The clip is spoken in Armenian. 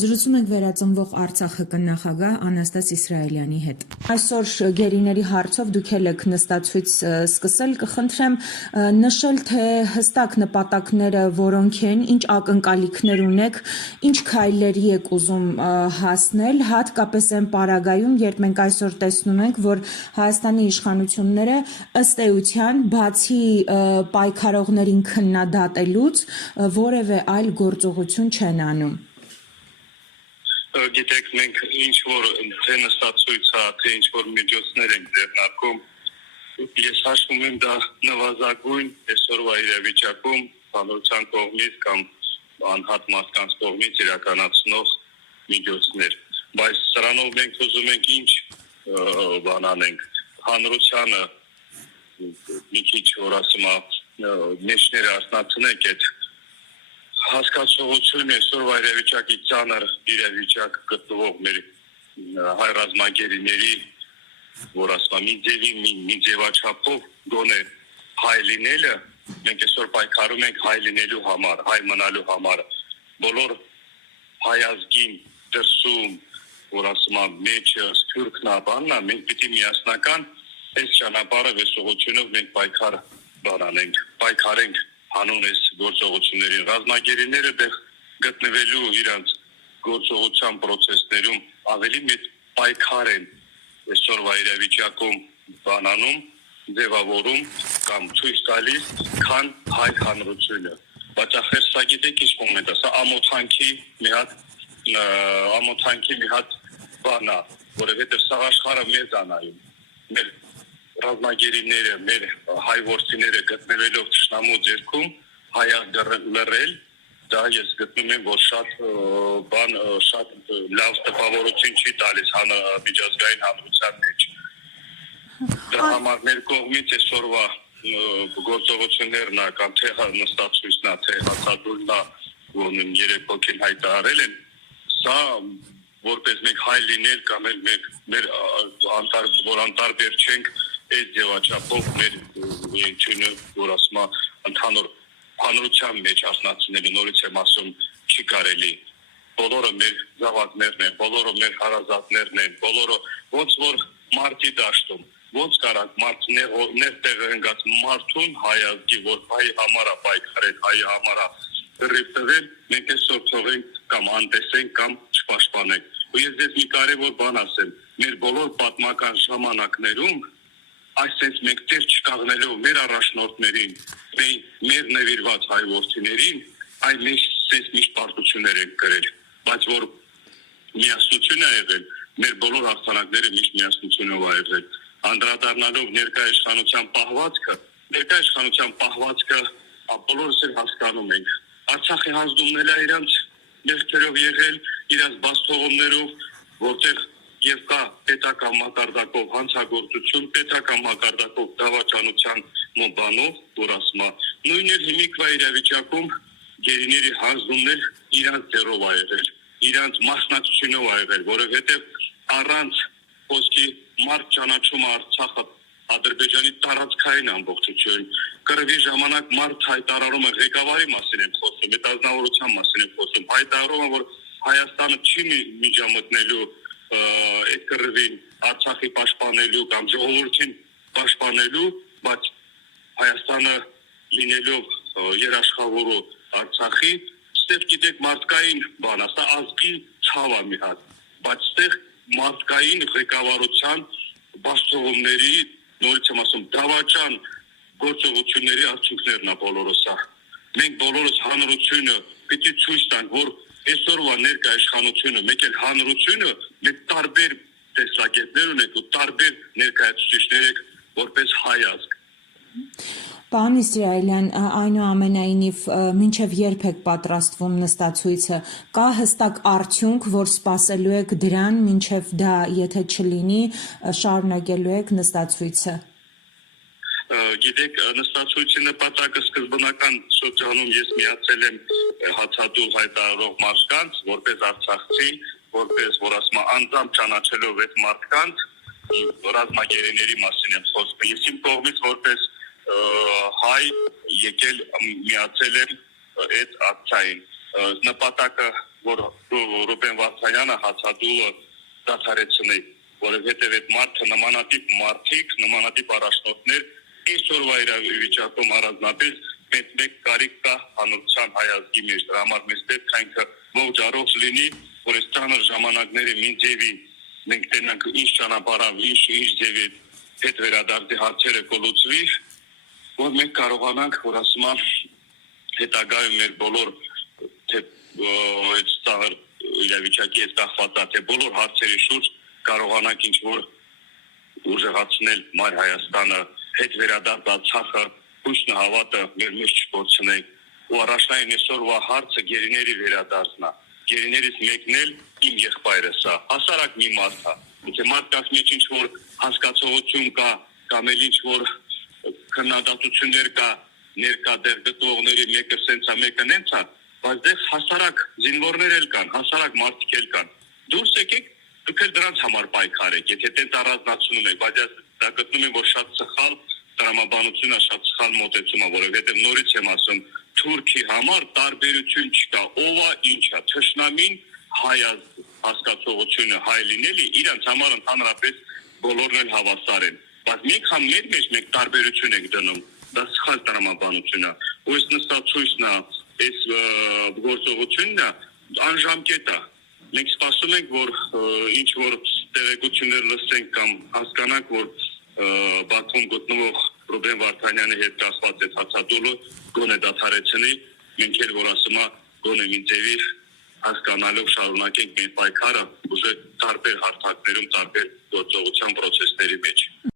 Զրուցում ենք վերածնվող Արցախը նախագահ Անաստաս Իսրայելյանի հետ։ Այսօր գերիների հարցով դուք եք նստածույց սկսել, կխնդրեմ նշել, թե հստակ նպատակները որոնք են, ինչ ակնկալիքներ ունեք, ինչ քայլերի եք ուզում հասնել, հատկապես այն պարագայում, երբ մենք այսօր տեսնում ենք, որ Հայաստանի իշխանությունները ըստ էության, բացի պայքարողներին քննադատելուց, որևէ այլ գործողություն չեն անում։ Գիտեք, մենք ինչ-որ թե նստածույցա, թե ինչ-որ միջոցներ ենք ձեռնարկում, ես հաշվում եմ դա նվազագույն այսօրվա իրավիճակում հանրության կողմից կամ անհատ մարդկանց կողմից իրականացնող միջոցներ, բայց սրանով մենք ուզում ենք ինչ բան անենք, հանրությանը մի քիչ որ ասում մեջները արթնացնենք այդ հասկացողությունը այսօրվա իրավիճակի ծանր իրավիճակ գտնվող մեր հայ ռազմագերիների, որ ասում մի ձևաչափով գոնե հայ լինելը, մենք այսօր պայքարում ենք հայ լինելու համար, հայ մնալու համար, բոլոր հայ ազգին դրսում, որ ասում մեջը սփյուռքն աբանն է, մենք պիտի միասնական այս ճանապարհը վեսողությունով մենք պայքարենք հանուն այս գործողություններին, ռազմագերիները դեռ գտնվելու իրանց գործողության պրոցեսներում ավելի մեծ պայքար են այսօրվա իրավիճակում բանանում, ձևավորում կամ ցույց տալիս, քան հայ հանրությունը։ Բայց ախր սա գիտեք ինչ մոմենտ է, սա ամոթանքի մի հատ բան է, որովհետև սա աշխարհը մեզ է նայում, մեր ռազմագերիները, մեր հայ որդիները գտնվելով թշնամու ձեռքում հայ լռել, դա ես գտնում եմ, որ շատ լավ տպավորություն չի տալիս միջազգային հանրության մեջ։ Դա համար մեր կողմից այսօրվա գործողություններն կամ թե նստածույցն է, թե հացադուլն է, որ 3 հոգին հայտարարել են, սա որպես մենք հայ լինել կամ մեր անտարբեր չենք այդ ձևաչափով մեր ինքնությունը, որ ասում ընդհանուր հանրության մեջ արտնացնելու, նորից եմ ասում, չի կարելի։ Բոլորը մեր զավակներն են, բոլորը մեր հարազատներն են, բոլորը ոնց որ մարտի դաշտում, ոնց կարակ ներտեղ ընկած մարդուն հայ ազգի, որ հայ համար է պայքարել, հայ համար է ռիվ տվել, մենք այսօր թողենք կամ անտեսենք կամ չպաշտպանենք։ Ու ես դες մի կարևոր բան ասեմ, մեր բոլոր պատմական ժամանակներում այսպես մենք դեռ չկանգնելով մեր առաջնորդներին, մեր նվիրված հայ որդիներին, այլ միշտ պարտություններ ենք կրել, բայց որ միասնություն է եղել, մեր բոլոր հաղթանակները միշտ միասնությունով է եղել, անդրադառնալով ներկայ իշխանության պահվածքը բոլորս էլ հասկանում ենք, Արցախի հանձնումն էլ է իրանց մեղքերով եղել, իրանց բացթողումներով, որտեղ եւ կա պետական մակարդակով հանցագործություն, պետական մակարդակով դավաճանության բանով, որ ասում է, նույն էլ հիմիկվա իրավիճակում գերիների հանձնումն էլ իրանց ձեռով է եղել, իրանց մասնակցությունով է եղել, որովհետեւ առանց խոսքի մարդ ճանաչումը Արցախը Ադրբեջանի տարածքային ամբողջություն, կռվի ժամանակ մարդ հայտարարում է ղեկավարի մասին եմ խոսում, հետազնավորության մասին եմ խոսում, հայտարարում է, որ Հայաստանը չի միջամտնելու այդ կռվին Արցախի պաշտպանելու կամ ժողովրդին պաշտպանելու, բայց Հայաստանը լինելով երաշխավորու Արցախի, ստեղ գիտեք մարդկային բան, ասա ազգի ցավ է մի հատ, բայց ստեղ մարդկային ղեկավարության բացթողումների, նորից եմ ասում, դավաճան գործողությունների արդյունքներն է բոլորս է։ Մենք բոլորս հանրությունը պիտի ցույց տանք, որ այսօրվա ներկայ իշխանությունը, մեկ էլ հանրությունը, մենք տարբեր տեսակետներ ունենք ու տարբեր ներկայացուցիչներ ենք որպես հայ ազգ։ Պարոն Իսրայելյան, այնուամենայնիվ մինչև երբ եք պատրաստվում նստածույցը, կա հստակ արդյունք, որ սպասելու եք դրան, մինչև դա եթե չլինի, շարունակելու եք նստածույցը։ Գիտեք, նստածույցի նպատակը սկզբնական շրջանում ես միացել եմ հացադուլ հայտարարող մարդկանց, որպես արցախցի, որպես որ ասում անձամբ ճանաչելով այդ մարդկանց, ռազմագերիների մասին եմ խոսում։ Ես իմ կողմից որպես հայ եկել միացել եմ այդ ակցիային։ Նպատակը որ Ռուբեն Վարդանյանը հացադուլը դադարեցնի, որովհետև այդ մարդը նմանատիպ մարդիկ, նմանատիպ առաջնորդներ այսօրվա իրավիճակում առանձնապես մեկ կարիք կա հանրության հայազգի մեջ, դրա համար մեզ պետք է ինքը ողջ առողջ լինի, որ այս ծանր ժամանակների մինչեւի մենք տենանք ինչ ճանապարհով, ինչ ձևի հետ վերադարձի հարցերը կլուծվի, որ մենք կարողանանք, որ ասում եմ, հետագայում մեր բոլոր այդ ծանր իրավիճակի հետ կախված թե բոլոր հարցերի շուրջ կարողանանք ինչ-որ ուժեղացնել Մայր Հայաստանը, հետ վերադարձ Արցախը, հույսն հավատը մեր մեջ չկորցնենք, ու առաջնային այսօրվա հարցը գերիների վերադարձն է։ Գերիներից մեկն էլ իմ եղբայրս է, հասարակ մի մարդ է։ Եթե մարդկանց մեջ ինչ-որ հասկացողություն կա, կամ էլ ինչ-որ քննադատություններ կա, ներկա դեր գտնողների մեկը սենցա, մեկը նենցա, բայց դեռ հասարակ զինվորներ էլ կան, հասարակ մարդիկ էլ կան։ Դուրս եկեք, դուք էլ դրանց համար պայքարեք, եթե տենց առանձնացնում եք, բայց դա գտնում եմ, որ շատ սխալ տրամաբանությունը, շատ սխալ մոտեցում է, որովհետև նորից եմ ասում, Թուրքի համար տարբերություն չկա, ով է ինչա, թշնամին հայ հասկացողությունը հայ լինելի, իրանց համար ընդհանրապես բոլորն էլ հավասար են, բայց մենք համ մեր մեջ մեկ տարբերություն ենք դնում, դա սխալ տրամաբանություն է, ու այս նստացույցն է, այս գործողությունն է, անժամկետ է, մենք սպասում ենք, որ ինչ-որ տեղեկություններ լսենք կամ հասկանանք, որ Բաքվում գտնվող Ռուբեն Վարդանյանի հետ կախված այդ հացադուլը գոնե դադարեցնի, մենք էլ որ ասում է գոնե մի ձևի հասկանալով շարունակենք մեր պայքարը ուժը տարբեր հարթակներում, տարբեր գործողության պրոցեսների մեջ։